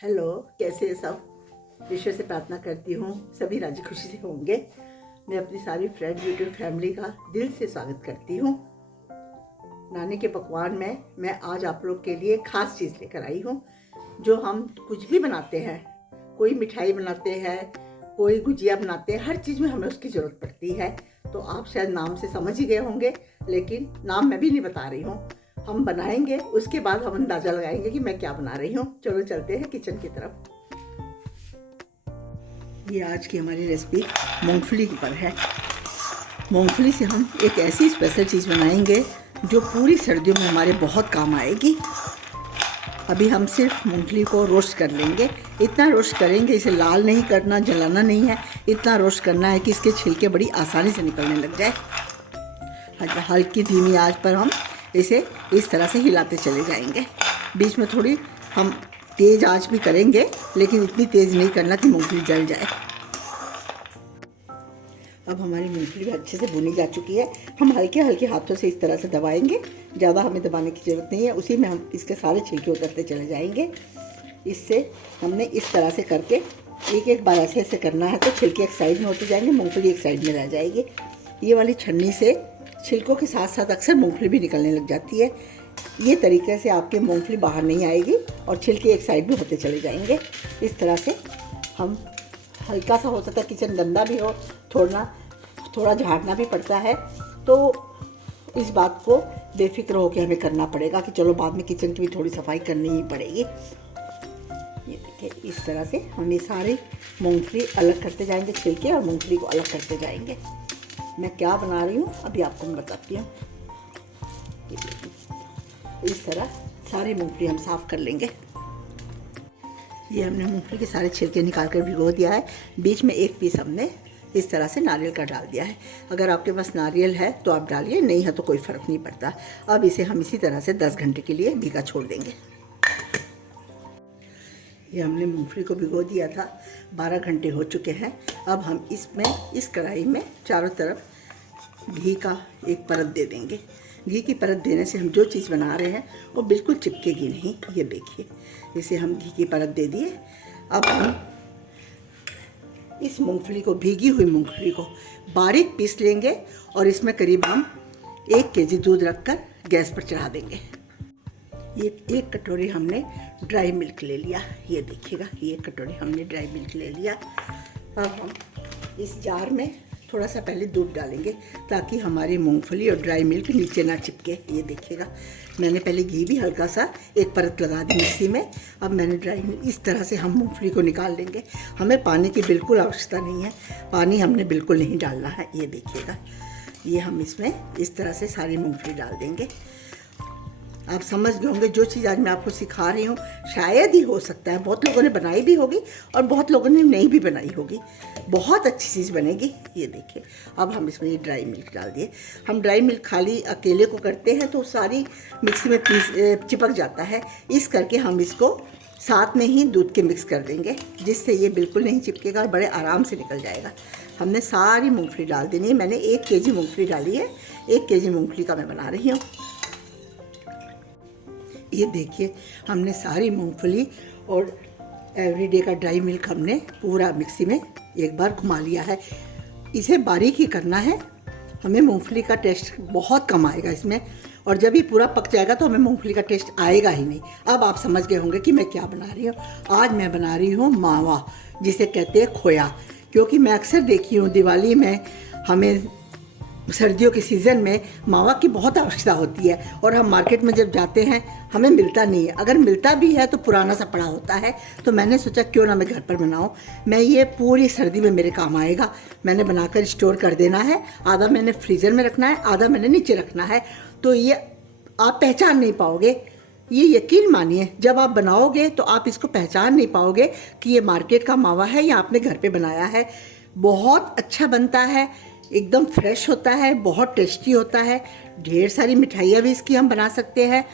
Hello, कैसे हैं सब। ईश्वर से प्रार्थना करती हूँ सभी राजी खुशी से होंगे। मैं अपनी सारी फ्रेंड यूट्यूब फैमिली का दिल से स्वागत करती हूँ। नानी के पकवान में मैं आज आप लोग के लिए खास चीज़ लेकर आई हूँ। जो हम कुछ भी बनाते हैं, कोई मिठाई बनाते हैं, कोई गुजिया बनाते हैं, हर चीज़ में हमें उसकी ज़रूरत पड़ती है। तो आप शायद नाम से समझ ही गए होंगे, लेकिन नाम मैं भी नहीं बता रही हूँ। हम बनाएंगे, उसके बाद हम अंदाज़ा लगाएंगे कि मैं क्या बना रही हूँ। चलो चलते हैं किचन की तरफ। ये आज की हमारी रेसिपी मूंगफली पर है। मूंगफली से हम एक ऐसी स्पेशल चीज़ बनाएंगे जो पूरी सर्दियों में हमारे बहुत काम आएगी। अभी हम सिर्फ मूंगफली को रोस्ट कर लेंगे। इतना रोस्ट करेंगे, इसे लाल नहीं करना, जलाना नहीं है। इतना रोस्ट करना है कि इसके छिलके बड़ी आसानी से निकलने लग जाए। हल्की धीमी आंच पर हम इसे इस तरह से हिलाते चले जाएंगे। बीच में थोड़ी हम तेज़ आंच भी करेंगे, लेकिन इतनी तेज़ नहीं करना कि मूंगफली जल जाए। अब हमारी मूंगफली भी अच्छे से भुनी जा चुकी है। हम हल्के हल्के हाथों से इस तरह से दबाएंगे, ज़्यादा हमें दबाने की ज़रूरत नहीं है। उसी में हम इसके सारे छिलके उतरते चले जाएंगे। इससे हमने इस तरह से करके एक एक बार ऐसे ऐसे करना है, तो छिलके एक साइड में होते जाएंगे, मूंगफली एक साइड में रह जाएगी। ये वाली छन्नी से छिलकों के साथ साथ अक्सर मूंगफली भी निकलने लग जाती है। ये तरीके से आपकी मूंगफली बाहर नहीं आएगी और छिलके एक साइड में होते चले जाएंगे। इस तरह से हम हल्का सा, हो सकता है किचन गंदा भी हो, थोड़ा झाड़ना भी पड़ता है, तो इस बात को बेफिक्र होकर हमें करना पड़ेगा कि चलो बाद में किचन की भी थोड़ी सफाई करनी ही पड़ेगी। ये देखिए, इस तरह से हम ये सारी मूंगफली अलग करते जाएंगे, छिलके और मूंगफली को अलग करते जाएंगे। मैं क्या बना रही हूँ अभी आपको मैं बताती हूँ। इस तरह सारी मूंगफली हम साफ़ कर लेंगे। ये हमने मूंगफली के सारे छिलके निकाल कर भिगो दिया है। बीच में एक पीस हमने इस तरह से नारियल का डाल दिया है। अगर आपके पास नारियल है तो आप डालिए, नहीं है तो कोई फ़र्क नहीं पड़ता। अब इसे हम इसी तरह से 10 घंटे के लिए भीगा छोड़ देंगे। ये हमने मूंगफली को भिगो दिया था, 12 घंटे हो चुके हैं। अब हम इसमें इस कढ़ाई में चारों तरफ घी का एक परत दे देंगे। घी की परत देने से हम जो चीज़ बना रहे हैं वो बिल्कुल चिपकेगी नहीं। ये देखिए, इसे हम घी की परत दे दिए। अब हम इस मूंगफली को, भीगी हुई मूंगफली को बारीक पीस लेंगे और इसमें करीब हम 1 केजी दूध रखकर गैस पर चढ़ा देंगे। ये 1 कटोरी हमने ड्राई मिल्क ले लिया। ये देखिएगा, ये 1 कटोरी हमने ड्राई मिल्क ले लिया। अब हम इस जार में थोड़ा सा पहले दूध डालेंगे ताकि हमारी मूंगफली और ड्राई मिल्क नीचे ना चिपके। ये देखिएगा, मैंने पहले घी भी हल्का सा एक परत लगा दी मिक्सी में। अब मैंने ड्राई मिल्क, इस तरह से हम मूंगफली को निकाल लेंगे। हमें पानी की बिल्कुल आवश्यकता नहीं है, पानी हमने बिल्कुल नहीं डालना है। ये देखिएगा, ये हम इसमें इस तरह से सारी मूंगफली डाल देंगे। आप समझ गए होंगे जो चीज़ आज मैं आपको सिखा रही हूँ शायद ही, हो सकता है बहुत लोगों ने बनाई भी होगी और बहुत लोगों ने नहीं भी बनाई होगी। बहुत अच्छी चीज़ बनेगी। ये देखिए, अब हम इसमें ये ड्राई मिल्क डाल दिए। हम ड्राई मिल्क खाली अकेले को करते हैं तो सारी मिक्सी में चिपक जाता है। इस करके हम इसको साथ में ही दूध के मिक्स कर देंगे, जिससे ये बिल्कुल नहीं चिपकेगा और बड़े आराम से निकल जाएगा। हमने सारी मूँगफली डाल देनी है। मैंने 1 केजी मूँगफली डाली है। 1 केजी मूँगफली का मैं बना रही हूँ। ये देखिए, हमने सारी मूंगफली और एवरीडे का ड्राई मिल्क हमने पूरा मिक्सी में एक बार घुमा लिया है। इसे बारीक ही करना है, हमें मूंगफली का टेस्ट बहुत कम आएगा इसमें, और जब ये पूरा पक जाएगा तो हमें मूंगफली का टेस्ट आएगा ही नहीं। अब आप समझ गए होंगे कि मैं क्या बना रही हूँ। आज मैं बना रही हूँ मावा, जिसे कहते हैं खोया। क्योंकि मैं अक्सर देखी हूँ दिवाली में हमें सर्दियों के सीज़न में मावा की बहुत आवश्यकता होती है, और हम मार्केट में जब जाते हैं हमें मिलता नहीं है। अगर मिलता भी है तो पुराना सा पड़ा होता है। तो मैंने सोचा क्यों ना मैं घर पर बनाऊं। मैं ये पूरी सर्दी में मेरे काम आएगा। मैंने बनाकर स्टोर कर देना है। आधा मैंने फ्रीज़र में रखना है, आधा मैंने नीचे रखना है। तो ये आप पहचान नहीं पाओगे। ये यकीन मानिए, जब आप बनाओगे तो आप इसको पहचान नहीं पाओगे कि ये मार्केट का मावा है या आपने घर पर बनाया है। बहुत अच्छा बनता है, एकदम फ्रेश होता है, बहुत टेस्टी होता है। ढेर सारी मिठाइयाँ भी इसकी हम बना सकते हैं।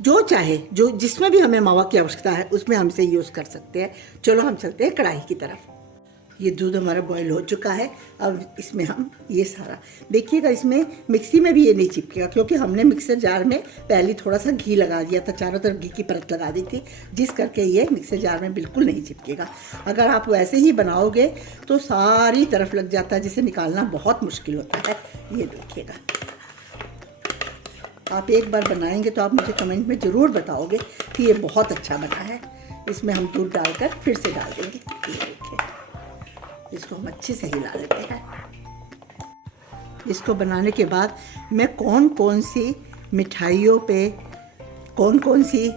जो चाहे, जो जिसमें भी हमें मावा की आवश्यकता है उसमें हम इसे यूज़ कर सकते हैं। चलो हम चलते हैं कढ़ाई की तरफ। ये दूध हमारा बॉईल हो चुका है। अब इसमें हम ये सारा देखिएगा, इसमें मिक्सी में भी ये नहीं चिपकेगा क्योंकि हमने मिक्सर जार में पहले थोड़ा सा घी लगा दिया था, चारों तरफ घी की परत लगा दी थी, जिस करके ये मिक्सर जार में बिल्कुल नहीं चिपकेगा। अगर आप वैसे ही बनाओगे तो सारी तरफ लग जाता है, जिसे निकालना बहुत मुश्किल होता है। ये देखिएगा, आप एक बार बनाएंगे तो आप मुझे कमेंट में ज़रूर बताओगे कि ये बहुत अच्छा बना है। इसमें हम दूध डालकर फिर से डाल देंगे। ये देखिए, इसको हम अच्छे से हिला लेते हैं। इसको बनाने के बाद मैं कौन कौन सी मिठाइयों पे, कौन कौन सी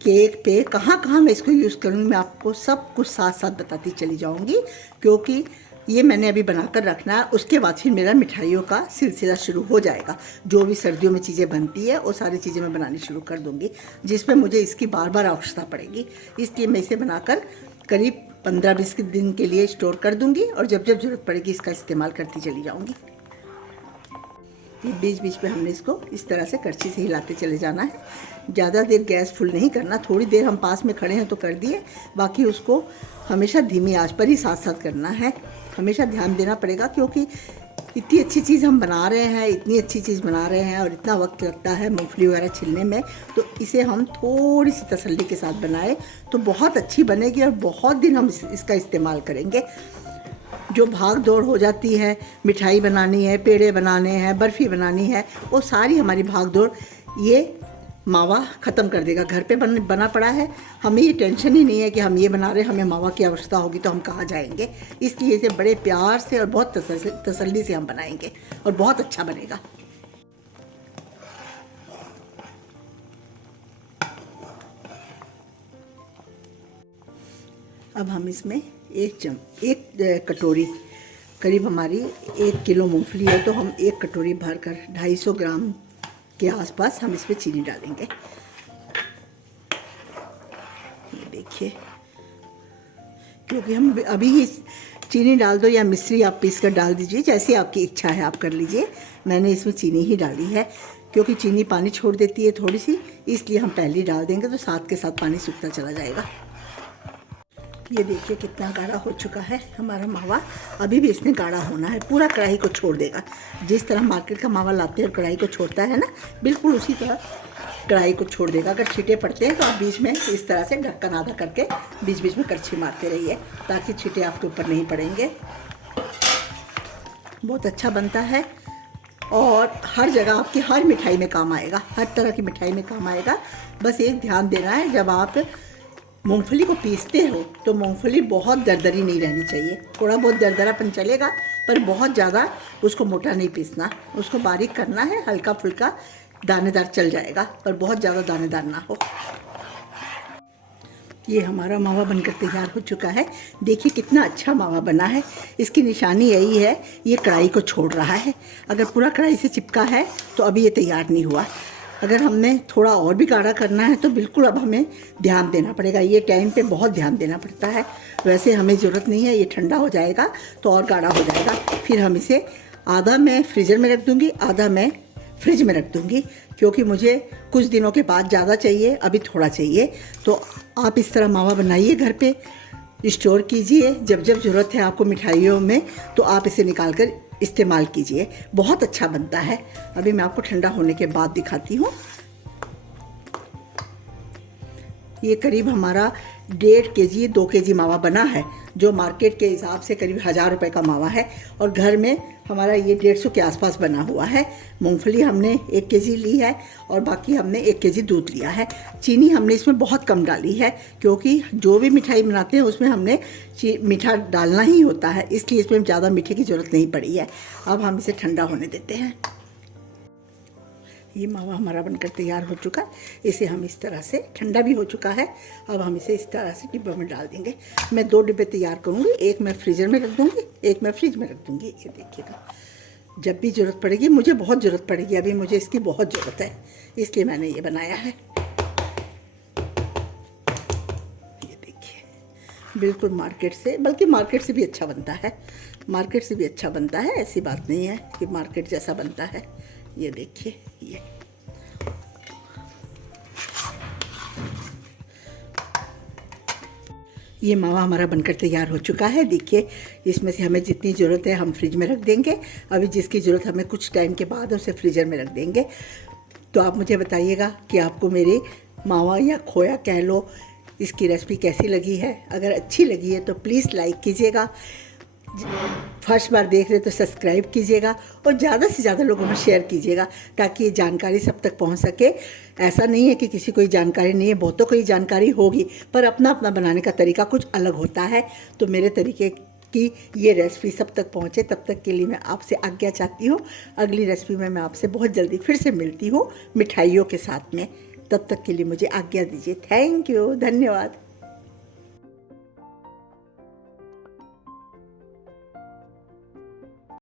केक पे, कहाँ कहाँ मैं इसको यूज़ करूँगी, मैं आपको सब कुछ साथ साथ बताती चली जाऊँगी, क्योंकि ये मैंने अभी बनाकर रखना है। उसके बाद फिर मेरा मिठाइयों का सिलसिला शुरू हो जाएगा। जो भी सर्दियों में चीज़ें बनती है वो सारी चीज़ें मैं बनानी शुरू कर दूँगी, जिसमें मुझे इसकी बार बार आवश्यकता पड़ेगी। इसलिए मैं इसे बनाकर करीब 15-20 दिन के लिए स्टोर कर दूँगी और जब जब ज़रूरत पड़ेगी इसका इस्तेमाल करती चली जाऊँगी। बीच बीच में हमने इसको इस तरह से करछी से हिलाते चले जाना है। ज़्यादा देर गैस फुल नहीं करना, थोड़ी देर हम पास में खड़े हैं तो कर दिए, बाकी उसको हमेशा धीमी आंच पर ही साथ साथ करना है। हमेशा ध्यान देना पड़ेगा क्योंकि इतनी अच्छी चीज़ हम बना रहे हैं, इतनी अच्छी चीज़ बना रहे हैं और इतना वक्त लगता है मूंगफली वगैरह छिलने में, तो इसे हम थोड़ी सी तसल्ली के साथ बनाए तो बहुत अच्छी बनेगी और बहुत दिन हम इसका इस्तेमाल करेंगे। जो भाग दौड़ हो जाती है, मिठाई बनानी है, पेड़े बनाने हैं, बर्फ़ी बनानी है, वो सारी हमारी भाग दौड़ ये मावा ख़त्म कर देगा। घर पे बना पड़ा है, हमें ये टेंशन ही नहीं है कि हम ये बना रहे हैं, हमें मावा की आवश्यकता होगी तो हम कहाँ जाएंगे। इसलिए इसे बड़े प्यार से और बहुत तसल्ली से हम बनाएंगे और बहुत अच्छा बनेगा। अब हम इसमें एक कटोरी, करीब हमारी 1 किलो मूंगफली है तो हम 1 कटोरी भरकर 250 ग्राम के आसपास हम इसमें चीनी डालेंगे। ये देखिए, क्योंकि हम अभी ही चीनी डाल दो या मिश्री आप पीस कर डाल दीजिए, जैसे आपकी इच्छा है आप कर लीजिए। मैंने इसमें चीनी ही डाली है क्योंकि चीनी पानी छोड़ देती है थोड़ी सी, इसलिए हम पहले ही डाल देंगे तो साथ के साथ पानी सूखता चला जाएगा। ये देखिए कितना गाढ़ा हो चुका है हमारा मावा। अभी भी इसने गाढ़ा होना है, पूरा कढ़ाई को छोड़ देगा। जिस तरह मार्केट का मावा लाते हैं और कढ़ाई को छोड़ता है ना, बिल्कुल उसी तरह कढ़ाई को छोड़ देगा। अगर छींटे पड़ते हैं तो आप बीच में इस तरह से ढक्कन आधा करके बीच बीच में करछी मारते रहिए ताकि छींटे आपके ऊपर नहीं पड़ेंगे। बहुत अच्छा बनता है और हर जगह आपकी हर मिठाई में काम आएगा, हर तरह की मिठाई में काम आएगा। बस एक ध्यान देना है, जब आप मूंगफली को पीसते हो तो मूंगफली बहुत दरदरी नहीं रहनी चाहिए। थोड़ा बहुत दरदरापन चलेगा पर बहुत ज़्यादा उसको मोटा नहीं पीसना, उसको बारीक करना है, हल्का फुल्का दानेदार चल जाएगा पर बहुत ज़्यादा दानेदार ना हो। ये हमारा मावा बनकर तैयार हो चुका है। देखिए कितना अच्छा मावा बना है। इसकी निशानी यही है, ये कढ़ाई को छोड़ रहा है। अगर पूरा कढ़ाई से चिपका है तो अभी ये तैयार नहीं हुआ। अगर हमने थोड़ा और भी गाढ़ा करना है तो बिल्कुल अब हमें ध्यान देना पड़ेगा। ये टाइम पे बहुत ध्यान देना पड़ता है। वैसे हमें ज़रूरत नहीं है, ये ठंडा हो जाएगा तो और गाढ़ा हो जाएगा। फिर हम इसे आधा मैं फ्रीज़र में रख दूँगी, आधा मैं फ्रिज में रख दूँगी, क्योंकि मुझे कुछ दिनों के बाद ज़्यादा चाहिए, अभी थोड़ा चाहिए। तो आप इस तरह मावा बनाइए, घर पे स्टोर कीजिए। जब जब ज़रूरत है आपको मिठाइयों में तो आप इसे निकाल कर इस्तेमाल कीजिए, बहुत अच्छा बनता है। अभी मैं आपको ठंडा होने के बाद दिखाती हूँ। ये करीब हमारा 1.5 kg 2 kg मावा बना है, जो मार्केट के हिसाब से करीब 1000 रुपये का मावा है और घर में हमारा ये 150 के आसपास बना हुआ है। मूंगफली हमने 1 kg ली है और बाकी हमने 1 kg दूध लिया है। चीनी हमने इसमें बहुत कम डाली है क्योंकि जो भी मिठाई बनाते हैं उसमें हमने मीठा डालना ही होता है, इसलिए इसमें ज़्यादा मीठे की ज़रूरत नहीं पड़ी है। अब हम इसे ठंडा होने देते हैं। ये मावा हमारा बनकर तैयार हो चुका है। इसे हम इस तरह से, ठंडा भी हो चुका है, अब हम इसे इस तरह से डिब्बों में डाल देंगे। मैं 2 डिब्बे तैयार करूँगी, एक मैं फ्रीज़र में रख दूँगी, एक मैं फ्रिज में रख दूँगी। ये देखिएगा, जब भी ज़रूरत पड़ेगी, मुझे बहुत ज़रूरत पड़ेगी, अभी मुझे इसकी बहुत ज़रूरत है, इसलिए मैंने ये बनाया है। ये देखिए, बिल्कुल मार्केट से, बल्कि मार्केट से भी अच्छा बनता है। मार्केट से भी अच्छा बनता है, ऐसी बात नहीं है कि मार्केट जैसा बनता है। ये देखिए, ये ये मावा हमारा बनकर तैयार हो चुका है। देखिए, इसमें से हमें जितनी ज़रूरत है हम फ्रिज में रख देंगे। अभी जिसकी ज़रूरत हमें कुछ टाइम के बाद उसे फ्रीज़र में रख देंगे। तो आप मुझे बताइएगा कि आपको मेरे मावा या खोया कह लो, इसकी रेसिपी कैसी लगी है। अगर अच्छी लगी है तो प्लीज़ लाइक कीजिएगा, फर्स्ट बार देख रहे तो सब्सक्राइब कीजिएगा और ज़्यादा से ज़्यादा लोगों में शेयर कीजिएगा ताकि ये जानकारी सब तक पहुंच सके। ऐसा नहीं है कि किसी को जानकारी नहीं है, बहुतों को जानकारी होगी, पर अपना अपना बनाने का तरीका कुछ अलग होता है। तो मेरे तरीके की ये रेसिपी सब तक पहुंचे, तब तक के लिए मैं आपसे आज्ञा चाहती हूँ। अगली रेसिपी में मैं आपसे बहुत जल्दी फिर से मिलती हूँ मिठाइयों के साथ में। तब तक के लिए मुझे आज्ञा दीजिए। थैंक यू, धन्यवाद।